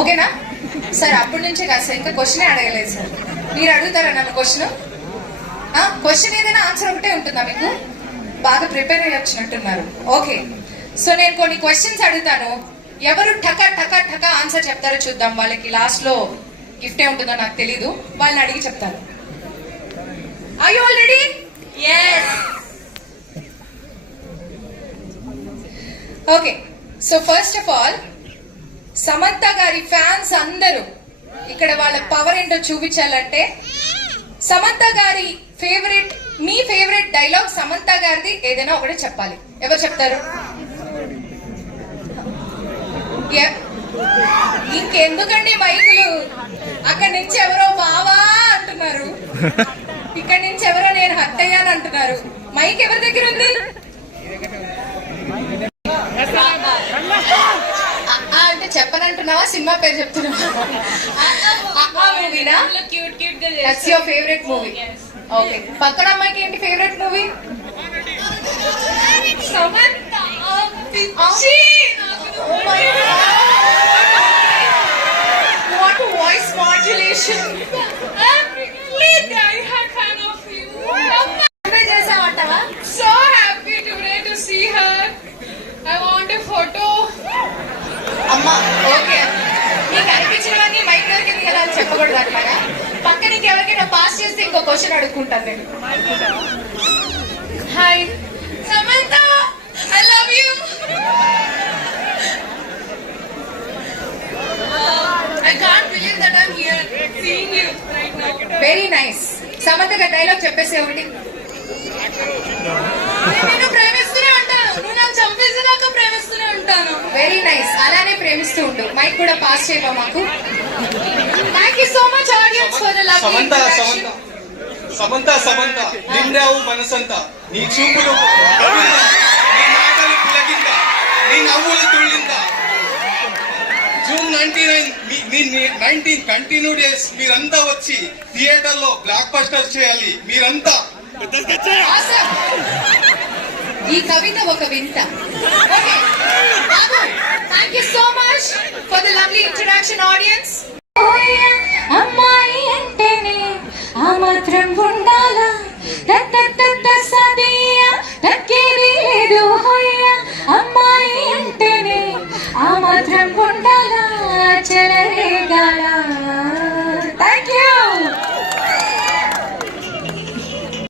ఓకేనా సార్? అప్పటి నుంచే కాదు సార్, ఇంకా క్వశ్చనే అడగలేదు సార్. మీరు అడుగుతారా నన్ను క్వశ్చన్? క్వశ్చన్ ఏదైనా ఆన్సర్ ఒకటే ఉంటుందా మీకు? బాగా ప్రిపేర్ అయ్యి వచ్చినట్టున్నారు. ఓకే, సో నేను కొన్ని క్వశ్చన్స్ అడుగుతాను, ఎవరు టకా టకా టకా ఆన్సర్ చెప్తారో చూద్దాం. వాళ్ళకి లాస్ట్ లో గిఫ్ట్ ఏ ఉంటుందో నాకు తెలీదు, వాళ్ళని అడిగి చెప్తాను. Are you all ready? yes okay, so first of all Samantha గారి ఫ్యాన్స్ అందరూ ఇక్కడ వాళ్ళ పవర్ ఏంటో చూపించాలంటే సమంత గారి ఫేవరెట్, మీ ఫేవరెట్ డైలాగ్ సమంత గారిది ఏదైనా ఒకటి చెప్పాలి. ఎవరు చెప్తారు? ఇంకెందుకండి మైకులు? అక్కడి నుంచి ఎవరో బావా అంటున్నారు, ఇక్కడి నుంచి ఎవరో నేను హట్ అయ్యాను అంటున్నారు. మైక్ ఎవరి దగ్గర ఉంది? అంటే చెప్పనంటున్నావా? సినిమా పేరు చెప్తున్నావా? మూవీనా? That's your favourite movie? Okay, పక్కన అమ్మాయికి ఏంటి favourite movie? What voice modulation! చేసావంటావా? so happy today to see her. I want a photo. అమ్మా ఓకే, నీకు అనిపించినవన్నీ మైక్ దొరికింది కదా అని చెప్పకూడదు అట్లాగా. పక్క నీకు ఎవరికైనా పాస్ చేస్తే ఇంకో క్వశ్చన్ అడుక్కుంటాను నేను. Hi Samantha, I love you. I can't believe that I'm here seeing you right now. Very nice. Samantha గారి డైలాగ్ చెప్పేసే ఒకటి. నేను ప్రేమిస్తూనే ఉంటాను, నువ్వు నాకు చంపేసేదాకా ప్రేమిస్తూనే ఉంటాను. వెరీ నైస్, అలానే ప్రేమిస్తూ ఉండు. మైక్ కూడా పాస్ చేయవా మాకు? Thank you so much audience for the lovely interaction. Samantha Samantha నిండావు మనసంతా, నీ చూపులు కవిందా, నీ మాటలు పులకింద, నీ నవ్వులు తుళ్ళిందా. జూన్ 19 కంటిన్యూ డేస్ మీరంతా వచ్చి థియేటర్ లో బ్లాక్ బస్టర్ చేయాలి మీరంతా. Awesome. ఈ కవిత ఒక వింత. Thank you so much for the lovely interaction audience. అమ్మాయి అంటేనే ఆ మాత్రం ఉండాలా?